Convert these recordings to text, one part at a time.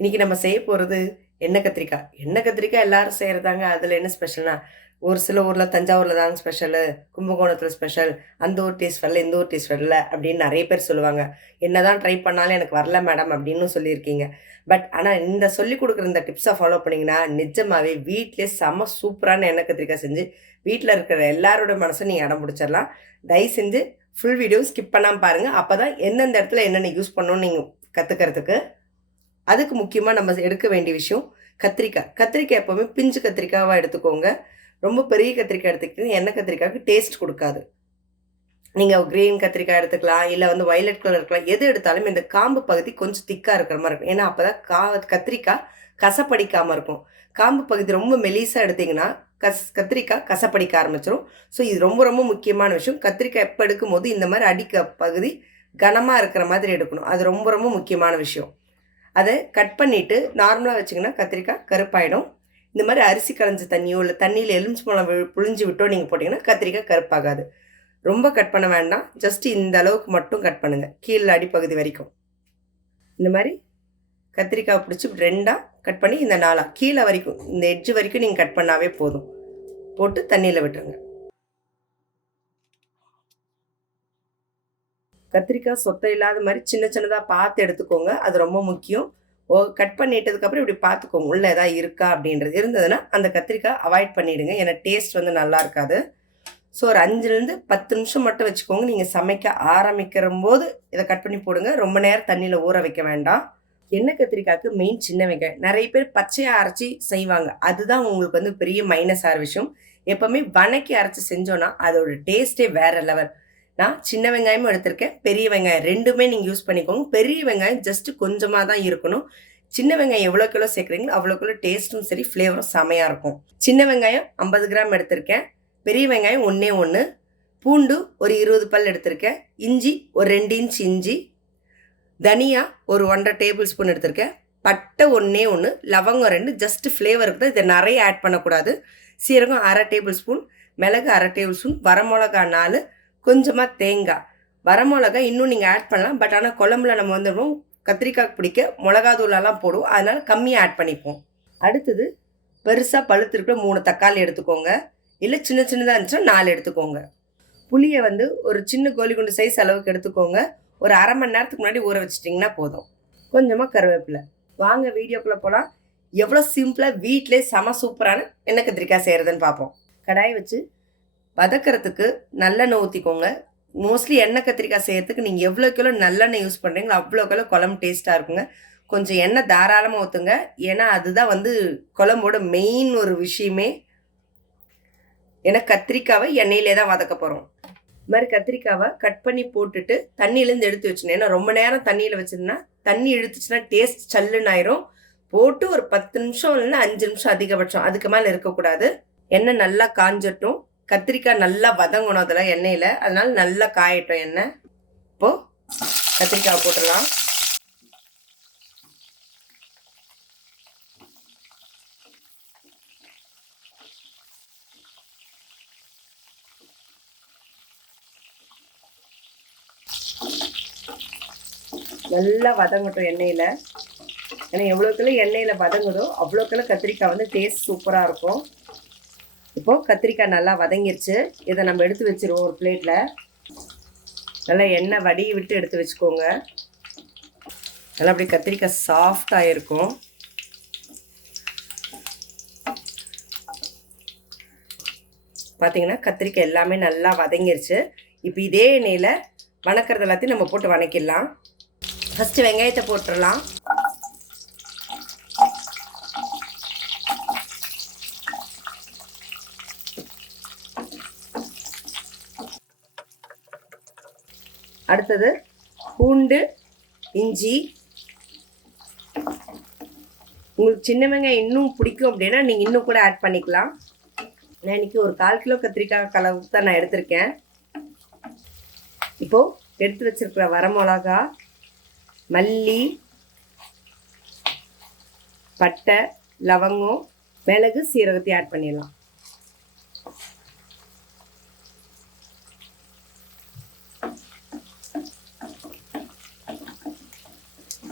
இன்றைக்கி நம்ம செய்ய போகிறது எண்ணெய் கத்திரிக்காய். எண்ணெய் கத்திரிக்காய் எல்லாரும் செய்கிறதாங்க அதில் என்ன ஸ்பெஷல்னால் ஒரு சில ஊரில் தஞ்சாவூரில் தாங்க ஸ்பெஷலு கும்பகோணத்தில் ஸ்பெஷல் அந்த ஊர் டேஸ்ட் வரல இந்த ஊர் டேஸ்ட் வரல அப்படின்னு நிறைய பேர் சொல்லுவாங்க. என்ன தான் ட்ரை பண்ணாலும் எனக்கு வரல மேடம் அப்படின்னு சொல்லியிருக்கீங்க. பட் ஆனால் இந்த சொல்லி கொடுக்குற இந்த டிப்ஸை ஃபாலோ பண்ணிங்கன்னா நிஜமாகவே வீட்டிலே செம சூப்பரான எண்ணெய் கத்திரிக்காய் செஞ்சு வீட்டில் இருக்கிற எல்லாரோட மனசும் நீங்கள் இடம் பிடிச்சிடலாம். தயவு செஞ்சு ஃபுல் வீடியோ ஸ்கிப் பண்ணாமல் பாருங்கள் அப்போ தான் எந்தெந்த இடத்துல என்னென்ன யூஸ் பண்ணணும்னு நீங்கள் கற்றுக்கிறதுக்கு அதுக்கு முக்கியமாக நம்ம எடுக்க வேண்டிய விஷயம் கத்திரிக்காய். கத்திரிக்காய் எப்போவுமே பிஞ்சு கத்திரிக்காவாக எடுத்துக்கோங்க. ரொம்ப பெரிய கத்திரிக்காய் எடுத்துக்கிட்டு எண்ணெய் கத்திரிக்காய்க்கு டேஸ்ட் கொடுக்காது. நீங்கள் க்ரீன் கத்திரிக்காய் எடுத்துக்கலாம் இல்லை வந்து வயலட் கலர் இருக்கலாம் எது எடுத்தாலும் இந்த காம்பு பகுதி கொஞ்சம் திக்காக இருக்கிற மாதிரி இருக்கும். ஏன்னா அப்போ தான் கா கத்திரிக்காய் கசப்படிக்காமல் இருக்கும். காம்பு பகுதி ரொம்ப மெலிசாக எடுத்திங்கன்னா கஸ் கத்திரிக்காய் கசப்படிக்க ஆரம்பிச்சிடும் ஸோ இது ரொம்ப ரொம்ப முக்கியமான விஷயம். கத்திரிக்காய் எப்போ எடுக்கும் போது இந்த மாதிரி அடிக்க பகுதி கனமாக இருக்கிற மாதிரி எடுக்கணும். அது ரொம்ப ரொம்ப முக்கியமான விஷயம். அதை கட் பண்ணிவிட்டு நார்மலாக வச்சிங்கன்னா கத்திரிக்காய் கருப்பாயிடும். இந்த மாதிரி அரிசி களைஞ்ச தண்ணியோ இல்லை தண்ணியில் எலுமிச்சு பழம் புழிஞ்சு விட்டோ நீங்கள் போட்டிங்கன்னா கத்திரிக்காய் கருப்பாகாது. ரொம்ப கட் பண்ண வேண்டாம். ஜஸ்ட் இந்த அளவுக்கு மட்டும் கட் பண்ணுங்கள் கீழே அடிப்பகுதி வரைக்கும். இந்த மாதிரி கத்திரிக்காய் பிடிச்சி ரெண்டாக கட் பண்ணி இந்த நாளாக கீழே வரைக்கும் இந்த எட்ஜு வரைக்கும் நீங்கள் கட் பண்ணாவே போதும். போட்டு தண்ணியில் விட்டுருங்க. கத்திரிக்காய் சொத்தை இல்லாத மாதிரி சின்ன சின்னதாக பார்த்து எடுத்துக்கோங்க. அது ரொம்ப முக்கியம். ஓ கட் பண்ணிட்டதுக்கப்புறம் இப்படி பார்த்துக்கோங்க. உள்ளே எதாவது இருக்கா அப்படின்றது. இருந்ததுன்னா அந்த கத்திரிக்காய் அவாய்ட் பண்ணிவிடுங்க ஏன்னா டேஸ்ட் வந்து நல்லா இருக்காது. ஸோ ஒரு அஞ்சுலேருந்து பத்து நிமிஷம் மட்டும் வச்சுக்கோங்க. நீங்கள் சமைக்க ஆரம்பிக்கிற போது இதை கட் பண்ணி போடுங்க. ரொம்ப நேரம் தண்ணியில் ஊற வைக்க வேண்டாம். எண்ணெய் கத்திரிக்காய்க்கு மெயின் சின்ன வெங்காயம். நிறைய பேர் பச்சையாக அரைச்சி செய்வாங்க. அதுதான் உங்களுக்கு வந்து பெரிய மைனஸ் ஆகிற விஷயம் எப்போவுமே வணக்கி அரைச்சி செஞ்சோன்னா அதோட டேஸ்ட்டே வேற லெவல் நான் சின்ன வெங்காயமும் எடுத்திருக்கேன் பெரிய வெங்காயம் ரெண்டுமே நீங்கள் யூஸ் பண்ணிக்கோங்க. பெரிய வெங்காயம் ஜஸ்ட் கொஞ்சமாக தான் இருக்கணும். சின்ன வெங்காயம் எவ்வளோ கிலோ சேர்க்குறீங்களோ அவ்வளோ கிலோ டேஸ்ட்டும் சரி ஃப்ளேவரும் செமையாக இருக்கும். சின்ன வெங்காயம் ஐம்பது கிராம் எடுத்திருக்கேன். பெரிய வெங்காயம் ஒன்றே ஒன்று பூண்டு ஒரு இருபது பல் எடுத்திருக்கேன். இஞ்சி ஒரு ரெண்டு இன்ச் இஞ்சி. தனியா ஒரு ஒன்றரை டேபிள் ஸ்பூன் எடுத்திருக்கேன். பட்டை ஒன்றே ஒன்று லவங்கம் ரெண்டு ஜஸ்ட் ஃப்ளேவருக்கு தான் இதை நிறைய ஆட் பண்ணக்கூடாது. சீரகம் அரை டேபிள் ஸ்பூன் மிளகு அரை டேபிள் ஸ்பூன் வரமிளகா நாலு கொஞ்சமாக தேங்காய் வரமிளகா இன்னும் நீங்கள் ஆட் பண்ணலாம். பட் ஆனால் குழம்புல நம்ம வந்துடுவோம் கத்திரிக்காய் பிடிக்க மிளகாத்தூளெல்லாம் போடுவோம். அதனால் கம்மியாக ஆட் பண்ணிப்போம். அடுத்தது பெருசாக பழுத்திருக்கிற மூணு தக்காளி எடுத்துக்கோங்க. இல்லை சின்ன சின்னதாக இருந்துச்சுன்னா நாலு எடுத்துக்கோங்க. புளியை வந்து ஒரு சின்ன கோலிகுண்டு சைஸ் அளவுக்கு எடுத்துக்கோங்க. ஒரு அரை மணி நேரத்துக்கு முன்னாடி ஊற வச்சிட்டிங்கன்னா போதும். கொஞ்சமாக கருவேப்பிலை. வாங்க வீடியோக்குள்ளே போகலாம் எவ்வளோ சிம்பிளாக வீட்டிலே செம சூப்பரான எண்ணெய் கத்திரிக்காய் செய்கிறதுன்னு பார்ப்போம். கடாயை வச்சு வதக்கிறதுக்கு நல்லெண்ணெய் ஊற்றிக்கோங்க மோஸ்ட்லி எண்ணெய் கத்திரிக்காய் செய்யறதுக்கு நீங்கள் எவ்வளோ கிலோ நல்லெண்ணெய் யூஸ் பண்ணுறீங்களோ அவ்வளோ கிலோ குழம்பு டேஸ்ட்டாக இருக்குங்க. கொஞ்சம் எண்ணெய் தாராளமாக ஊற்றுங்க ஏன்னா அதுதான் வந்து குழம்போட மெயின் ஒரு விஷயமே. ஏன்னா கத்திரிக்காவை எண்ணெயிலே தான் வதக்க போகிறோம் இது மாதிரி கத்திரிக்காவை கட் பண்ணி போட்டுட்டு தண்ணியிலேருந்து எடுத்து வச்சுனேன் ஏன்னா ரொம்ப நேரம் தண்ணியில் வச்சுருந்தா தண்ணி இழுத்துச்சுன்னா டேஸ்ட் சல்லுன்னு ஆயிரும். போட்டு ஒரு பத்து நிமிஷம் இல்லைன்னா அஞ்சு நிமிஷம் அதிகபட்சம். அதுக்கு மேலே இருக்கக்கூடாது. எண்ணெய் நல்லா காஞ்சட்டும். கத்திரிக்காய் நல்லா வதங்கணும் அதில் எண்ணெயில். அதனால நல்லா காயட்டும் எண்ணெய். இப்போது கத்திரிக்காய் போட்டுடலாம். நல்லா வதங்கட்டும் எண்ணெயில். ஏன்னா எவ்வளோக்குள்ள எண்ணெயில் வதங்குதோ அவ்வளோக்குள்ள கத்திரிக்காய் வந்து டேஸ்ட் சூப்பராக இருக்கும். இப்போது கத்திரிக்காய் நல்லா வதங்கிருச்சு. இதை நம்ம எடுத்து வச்சிருவோம் ஒரு பிளேட்டில் நல்லா எண்ணெய் வடியை விட்டு எடுத்து வச்சுக்கோங்க. நல்லா அப்படியே கத்திரிக்காய் சாஃப்டாக இருக்கும். பார்த்தீங்கன்னா கத்திரிக்காய் எல்லாமே நல்லா வதங்கிருச்சு. இப்போ இதே எண்ணெயில் வணக்கிறது எல்லாத்தையும் நம்ம போட்டு வணக்கிடலாம். ஃபஸ்ட்டு வெங்காயத்தை போட்டுடலாம். அடுத்தது பூண்டு இஞ்சி. உங்களுக்கு சின்ன வெங்காயம் இன்னும் பிடிக்கும் அப்படின்னா நீங்கள் இன்னும் கூட ஆட் பண்ணிக்கலாம். நான் இன்னைக்கு ஒரு கால் கிலோ கத்திரிக்காய் கலவுக்கு தான் நான் எடுத்திருக்கேன். இப்போது எடுத்து வச்சிருக்கிற வரமிளகா மல்லி பட்டை லவங்கம் மிளகு சீரகத்தையும் ஆட் பண்ணிடலாம்.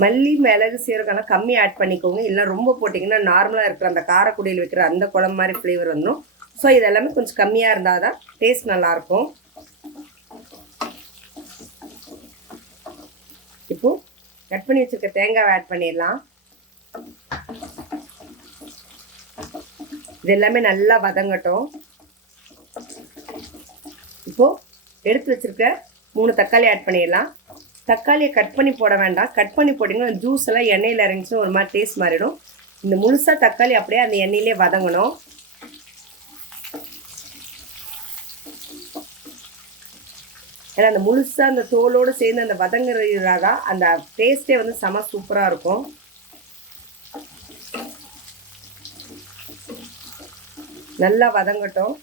மல்லி மிளகு சீரகம்லாம் கம்மி ஆட் பண்ணிக்கோங்க. இல்லை ரொம்ப போட்டிங்கன்னா நார்மலாக இருக்கிற அந்த காரக்குடியில் வைக்கிற அந்த குழம்பு மாதிரி ஃப்ளேவர் வந்துடும் ஸோ இது எல்லாமே கொஞ்சம் கம்மியாக இருந்தால் தான் டேஸ்ட் நல்லாயிருக்கும். இப்போது கட் பண்ணி வச்சுருக்க தேங்காவை ஆட் பண்ணிடலாம். இது எல்லாமே நல்லா வதங்கட்டும். இப்போது எடுத்து வச்சுருக்க மூணு தக்காளி ஆட் பண்ணிடலாம். தக்காளியை கட் பண்ணி போட வேண்டாம். கட் பண்ணி போட்டிங்கன்னா ஜூஸ் எல்லாம் எண்ணெயில் இறங்கிச்சுன்னா ஒரு மாதிரி டேஸ்ட் மாறிடும். இந்த முழுசாக தக்காளி அப்படியே அந்த எண்ணெயிலே வதங்கணும். ஏன்னா அந்த முழுசாக அந்த தோலோடு சேர்ந்து அந்த வதங்குறதாக அந்த டேஸ்ட்டே வந்து செம சூப்பராக இருக்கும். நல்லா வதங்கட்டும்.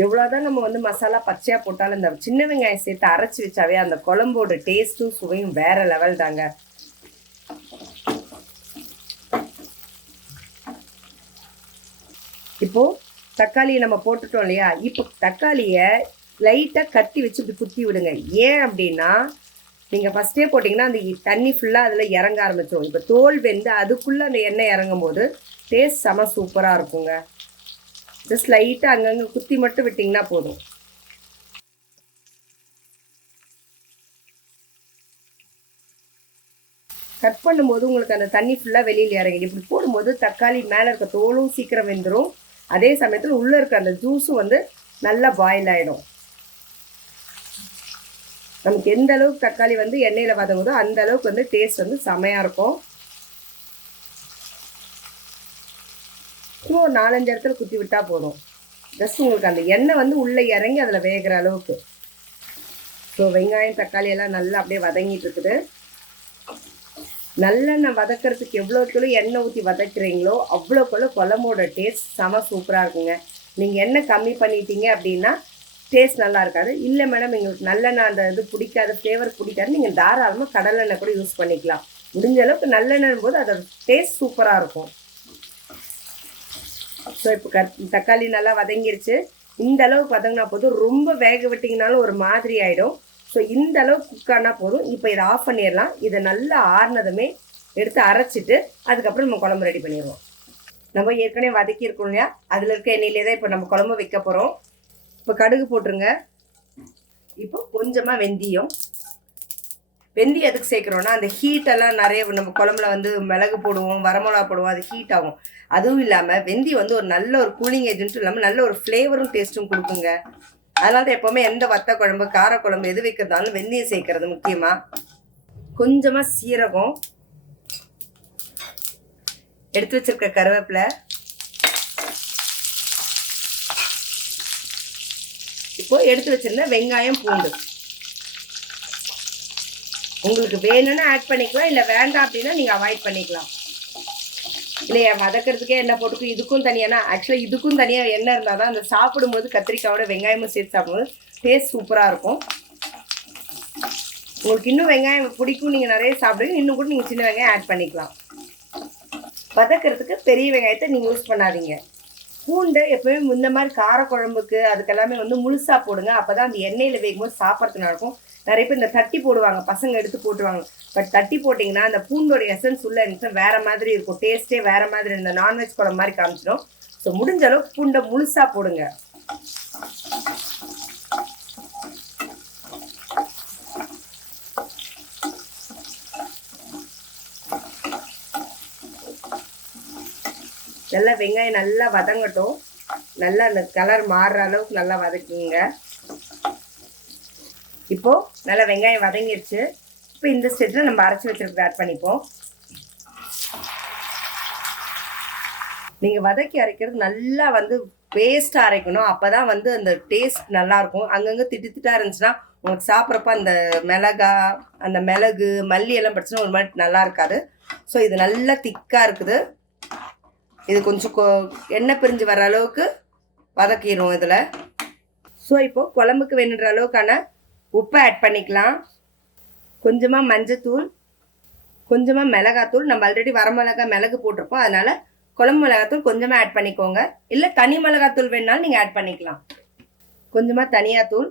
எவ்வளோதான் நம்ம வந்து மசாலா பச்சையாக போட்டாலும் இந்த சின்ன வெங்காயம் சேர்த்து அரைச்சி வச்சாவே அந்த குழம்போட டேஸ்ட்டும் சுவையும் வேற லெவல் தாங்க. இப்போ தக்காளியை நம்ம போட்டுட்டோம் இல்லையா? இப்போ தக்காளியை லைட்டாக கத்தி வச்சு இப்படி குத்தி விடுங்க. ஏன் அப்படின்னா நீங்கள் ஃபஸ்ட்டே போட்டிங்கன்னா அந்த தண்ணி ஃபுல்லாக அதில் இறங்க ஆரம்பிச்சிடும் இப்போ தோல் வெந்து அதுக்குள்ளே அந்த எண்ணெய் இறங்கும் போது டேஸ்ட் செம சூப்பராக இருக்குங்க. ஜஸ்ட் லைட்டாக அங்கங்கே குத்தி மட்டும் விட்டிங்கன்னா போதும். கட் பண்ணும்போது உங்களுக்கு அந்த தண்ணி ஃபுல்லாக வெளியில் இறங்கிடும். இப்படி போடும்போது தக்காளி மேலே இருக்க தோலும் சீக்கிரம் வெந்துடும் அதே சமயத்தில் உள்ளே இருக்க அந்த ஜூஸும் வந்து நல்லா பாயில் ஆகிடும் நமக்கு எந்த அளவுக்கு தக்காளி வந்து எண்ணெயில் வதங்குதோ அந்த அளவுக்கு வந்து டேஸ்ட் வந்து செமையாக இருக்கும். சும்மா ஒரு நாலஞ்சு இடத்துல குத்தி விட்டால் போதும்? ஜஸ்ட் உங்களுக்கு அந்த எண்ணெய் வந்து உள்ளே இறங்கி அதில் வேகிற அளவுக்கு. ஸோ வெங்காயம் தக்காளி எல்லாம் நல்லா அப்படியே வதங்கிட்டு இருக்குது. நல்லெண்ணெய் வதக்கிறதுக்கு எவ்வளோக்குள்ள எண்ணெய் ஊற்றி வதக்குறீங்களோ அவ்வளோக்குள்ள குழம்போட டேஸ்ட் செம சூப்பராக இருக்குங்க. நீங்கள் எண்ணெய் கம்மி பண்ணிட்டீங்க அப்படின்னா டேஸ்ட் நல்லா இருக்காது. இல்லை மேடம் எங்களுக்கு நல்லெண்ணெய் அந்த இது பிடிக்காது ஃப்ளேவர் பிடிக்காது நீங்கள் தாராளமாக கடலெண்ணெய் கூட யூஸ் பண்ணிக்கலாம். முடிஞ்ச அளவுக்கு நல்லெண்ணெய் போது அதோட டேஸ்ட் சூப்பராக இருக்கும். ஸோ இப்போ கத் தக்காளி நல்லா வதங்கிருச்சு. இந்த அளவுக்கு வதங்கினா போதும். ரொம்ப வேக விட்டிங்கனாலும் ஒரு மாதிரி ஆகிடும் ஸோ இந்த அளவுக்கு குக் ஆனால் போதும். இப்போ இதை ஆஃப் பண்ணிடலாம். இதை நல்லா ஆறுனதுமே எடுத்து அரைச்சிட்டு அதுக்கப்புறம் நம்ம குழம்பு ரெடி பண்ணிடுவோம். நம்ம ஏற்கனவே வதக்கியிருக்கோம் இல்லையா? அதில் இருக்க எண்ணெயிலே தான் இப்போ நம்ம குழம்பு வைக்க போகிறோம் இப்போ கடுகு போட்டுருங்க. இப்போ கொஞ்சமாக வெந்தயம். வெந்தயம் எதுக்கு சேர்க்குறோன்னா அந்த ஹீட்டெல்லாம் நிறைய நம்ம குழம்புல வந்து மிளகு போடுவோம் வரமிளகா போடுவோம் அது ஹீட் ஆகும். அதுவும் இல்லாமல் வெந்தயம் வந்து ஒரு நல்ல ஒரு கூலிங் ஏஜென்ட்டும் இல்லாமல் நல்ல ஒரு ஃப்ளேவரும் டேஸ்ட்டும் கொடுக்குங்க. அதனால தான் எப்போவுமே எந்த வத்த குழம்பு காரக்குழம்பு எது வைக்கிறதாலும் வெந்தயம் சேர்க்கறது முக்கியமாக கொஞ்சமாக சீரகம். எடுத்து வச்சிருக்க கருவேப்பிலை. இப்போ எடுத்து வச்சிருந்த வெங்காயம் பூண்டு. உங்களுக்கு வேணும்னு ஆட் பண்ணிக்கலாம் இல்லை வேண்டாம் அப்படின்னா நீங்கள் அவாய்ட் பண்ணிக்கலாம். இல்லையா வதக்கிறதுக்கே எண்ணெய் போட்டுக்கும். இதுக்கும் தனியானா ஆக்சுவலாக இதுக்கும் தனியாக எண்ணெய் இருந்தால் தான் அந்த சாப்பிடும்போது கத்திரிக்காயோட வெங்காயமும் சேர்த்து சாப்பிடும்போது டேஸ்ட் சூப்பராக இருக்கும். உங்களுக்கு இன்னும் வெங்காயம் பிடிக்கும் நீங்கள் நிறைய சாப்பிடுங்க இன்னும் கூட நீங்கள் சின்ன வெங்காயம் ஆட் பண்ணிக்கலாம். வதக்கிறதுக்கு பெரிய வெங்காயத்தை நீங்கள் யூஸ் பண்ணாதீங்க. பூண்டு எப்பவுமே முன்ன மாதிரி காரக்குழம்புக்கு அதுக்கெல்லாமே வந்து முழுசாக போடுங்க. அப்போ தான் அந்த எண்ணெயில் வேகும்போது சாப்பிட்றதுக்கு நடக்கும் நிறைய பேர் இந்த தட்டி போடுவாங்க பசங்க எடுத்து போட்டுருவாங்க. பட் தட்டி போட்டிங்கன்னா அந்த பூண்டோட எசன்ஸ் உள்ள இருந்துச்சுன்னா வேற மாதிரி இருக்கும். டேஸ்ட்டே வேற மாதிரி இந்த நான்வெஜ் குழம்பு மாதிரி காமிச்சிடும். ஸோ முடிஞ்ச அளவுக்கு பூண்டை முழுசாக போடுங்க. நல்லா வெங்காயம் நல்லா வதங்கட்டும். நல்லா அந்த கலர் மாறுற அளவுக்கு நல்லா வதக்குங்க. இப்போது நல்லா வெங்காயம் வதங்கிருச்சு. இப்போ இந்த ஸ்டேஜில் நம்ம அரைச்சி வச்சிருக்க ஆட் பண்ணிப்போம். நீங்கள் வதக்கி அரைக்கிறது நல்லா வந்து பேஸ்ட்டாக அரைக்கணும். அப்போ தான் வந்து அந்த டேஸ்ட் நல்லாயிருக்கும் அங்கங்கே திட்டு திட்டாக இருந்துச்சுன்னா உங்களுக்கு சாப்பிட்றப்ப அந்த மிளகா அந்த மிளகு மல்லி எல்லாம் படிச்சுன்னா ஒரு மாதிரி நல்லா இருக்காது. ஸோ இது நல்லா திக்காக இருக்குது. இது கொஞ்சம் கொ எண்ணெய் பிரிஞ்சு வர அளவுக்கு வதக்கிடுவோம் இதில். ஸோ இப்போது குழம்புக்கு வேணுன்ற அளவுக்கான உப்பை ஆட் பண்ணிக்கலாம். கொஞ்சமாக மஞ்சத்தூள் கொஞ்சமாக மிளகாத்தூள். நம்ம ஆல்ரெடி வரமிளகா மிளகு போட்டிருப்போம். அதனால் குழம்பு மிளகாத்தூள் கொஞ்சமாக ஆட் பண்ணிக்கோங்க. இல்லை தனி மிளகாத்தூள் வேணாலும் நீங்கள் ஆட் பண்ணிக்கலாம். கொஞ்சமாக தனியாத்தூள்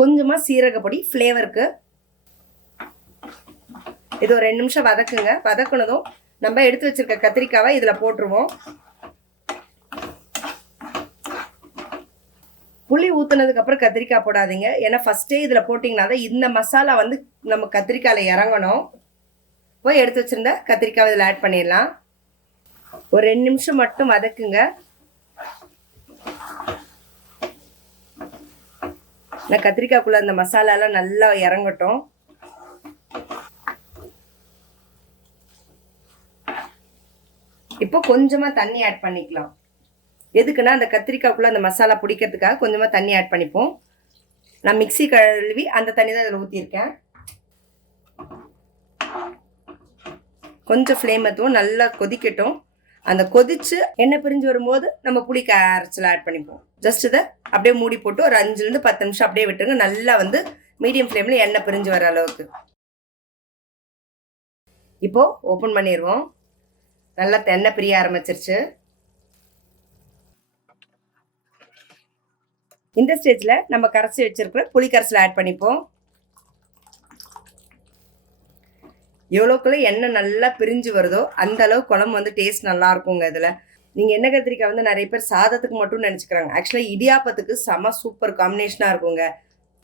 கொஞ்சமாக சீரகப்பொடி ஃப்ளேவருக்கு இது ஒரு ரெண்டு நிமிஷம் வதக்குங்க. வதக்குனதும் நம்ம எடுத்து வச்சிருக்க கத்திரிக்காவை இதில் போட்டுருவோம். புளி ஊற்றுனதுக்கு அப்புறம் கத்திரிக்காய் போடாதீங்க. ஏன்னா ஃபஸ்ட்டே இதில் போட்டிங்கன்னா தான் இந்த மசாலா வந்து நம்ம கத்திரிக்காயில் இறங்கணும். போய் எடுத்து வச்சுருந்தா கத்திரிக்காவை இதில் ஆட் பண்ணிடலாம். ஒரு ரெண்டு நிமிஷம் மட்டும் வதக்குங்க. நான் கத்திரிக்காய்க்குள்ளே அந்த மசாலாலாம் நல்லா இறங்கட்டும். இப்போ கொஞ்சமாக தண்ணி ஆட் பண்ணிக்கலாம். எதுக்குன்னா அந்த கத்திரிக்காய்க்குள்ள அந்த மசாலா பிடிக்கிறதுக்காக கொஞ்சமாக தண்ணி ஆட் பண்ணிப்போம். நான் மிக்ஸி கழுவி அந்த தண்ணி தான் இதில் ஊற்றிருக்கேன் கொஞ்சம் ஃப்ளேம் எத்துவோம் நல்லா கொதிக்கட்டும். அந்த கொதிச்சு எண்ணெய் பிரிஞ்சு வரும்போது நம்ம புளி கரைச்சல் ஆட் பண்ணிப்போம். ஜஸ்ட் இதை அப்படியே மூடி போட்டு ஒரு அஞ்சுலேருந்து பத்து நிமிஷம் அப்படியே விட்டுருங்க. நல்லா வந்து மீடியம் ஃப்ளேமில் எண்ணெய் பிரிஞ்சு வர அளவுக்கு. இப்போது ஓப்பன் பண்ணிடுவோம் நல்லா எண்ணெய் பிரிய ஆரம்பிச்சிருச்சு. இந்த ஸ்டேஜில் நம்ம கரைச்சி வச்சுருக்கிற புளி கரைசல் ஆட் பண்ணிப்போம். எவ்வளோக்குள்ளே எண்ணெய் நல்லா பிரிஞ்சு வருதோ அந்த அளவு குழம்பு வந்து டேஸ்ட் நல்லா இருக்குங்க இதில். நீங்கள் எண்ணெய் கத்திரிக்காய் வந்து நிறைய பேர் சாதத்துக்கு மட்டும் நினச்சிக்கிறாங்க. ஆக்சுவலாக இடியாப்பத்துக்கு செம சூப்பர் காம்பினேஷனாக இருக்குங்க.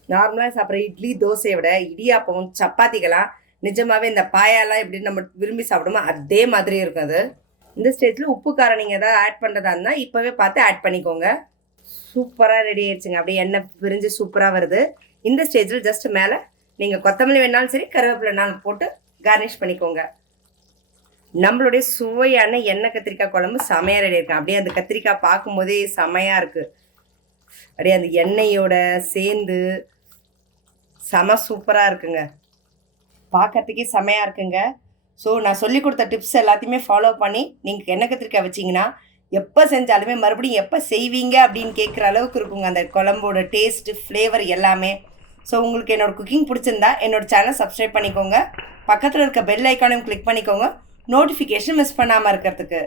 நார்மலாக சாப்பிட்ற இட்லி தோசையை விட இடியாப்பம் சப்பாத்திகளாம் நிஜமாகவே இந்த பாயாலாம் எப்படி நம்ம விரும்பி சாப்பிடுமோ அதே மாதிரி இருக்கும் அது. இந்த ஸ்டேஜில் உப்பு காரம் நீங்கள் ஏதாவது ஆட் பண்ணுறதா இருந்தால் இப்போவே பார்த்து ஆட் பண்ணிக்கோங்க. சூப்பராக ரெடி ஆயிடுச்சுங்க. அப்படியே எண்ணெய் பிரிஞ்சு சூப்பராக வருது. இந்த ஸ்டேஜில் ஜஸ்ட் மேலே நீங்கள் கொத்தமல்லி வேணாலும் சரி கருவேப்பிலை வேணாலும் போட்டு கார்னிஷ் பண்ணிக்கோங்க. நம்மளுடைய சுவையான எண்ணெய் கத்திரிக்காய் குழம்பு செமையாக ரெடி இருக்கு அப்படியே அந்த கத்திரிக்காய் பார்க்கும்போதே செமையாக இருக்குது அப்படியே அந்த எண்ணெயோட சேர்ந்து செம சூப்பராக இருக்குங்க. பார்க்கறதுக்கே செமையாக இருக்குங்க. ஸோ நான் சொல்லி கொடுத்த டிப்ஸ் எல்லாத்தையுமே ஃபாலோ பண்ணி நீங்கள் எண்ணெய் கத்திரிக்காய் வச்சிங்கன்னா எப்போ செஞ்சாலுமே மறுபடியும் எப்போ செய்வீங்க அப்படின்னு கேட்குற அளவுக்கு இருக்குங்க. அந்த குழம்போட டேஸ்ட்டு ஃப்ளேவர் எல்லாமே. ஸோ உங்களுக்கு என்னோடய குக்கிங் பிடிச்சிருந்தா என்னோட சேனல் சப்ஸ்கிரைப் பண்ணிக்கோங்க. பக்கத்தில் இருக்க பெல் ஐக்கானையும் கிளிக் பண்ணிக்கோங்க. நோட்டிஃபிகேஷன் மிஸ் பண்ணாமல் இருக்கிறதுக்கு.